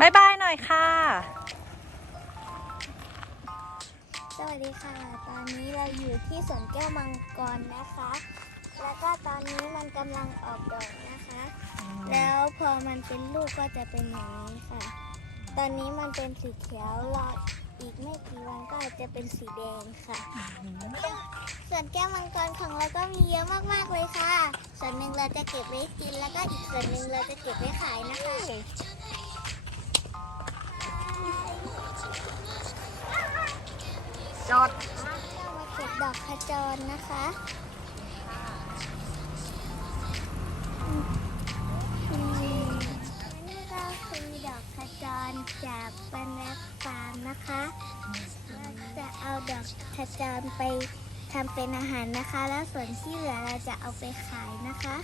บายบายหน่อยค่ะ สวัสดีค่ะ ตอนนี้เราอยู่ที่สวนแก้วมังกรนะคะ แล้วก็ตอนนี้มันกำลังออกดอกนะคะ แล้วพอมันเป็นลูกก็จะเป็นอย่างนี้ค่ะ ตอนนี้มันเป็นสีเขียวรออีกไม่กี่วันก็จะเป็นสีแดงค่ะ ส่วนแก้วมังกรของเราก็มีเยอะมากๆเลยค่ะส่วนหนึ่ง เราจะเก็บไว้กินแล้วก็อีกส่วนหนึ่งเราจะเก็บไว้ขายนะคะจอดเรามาเก็บดอกขจรนะคะอืมนี่ก็คือดอกขจรจากบรรณฟาร์มนะคะ เราจะเอาดอกขจรไป ทำเป็นอาหารนะคะ แล้วส่วนที่เหลือเราจะเอาไปขายนะคะ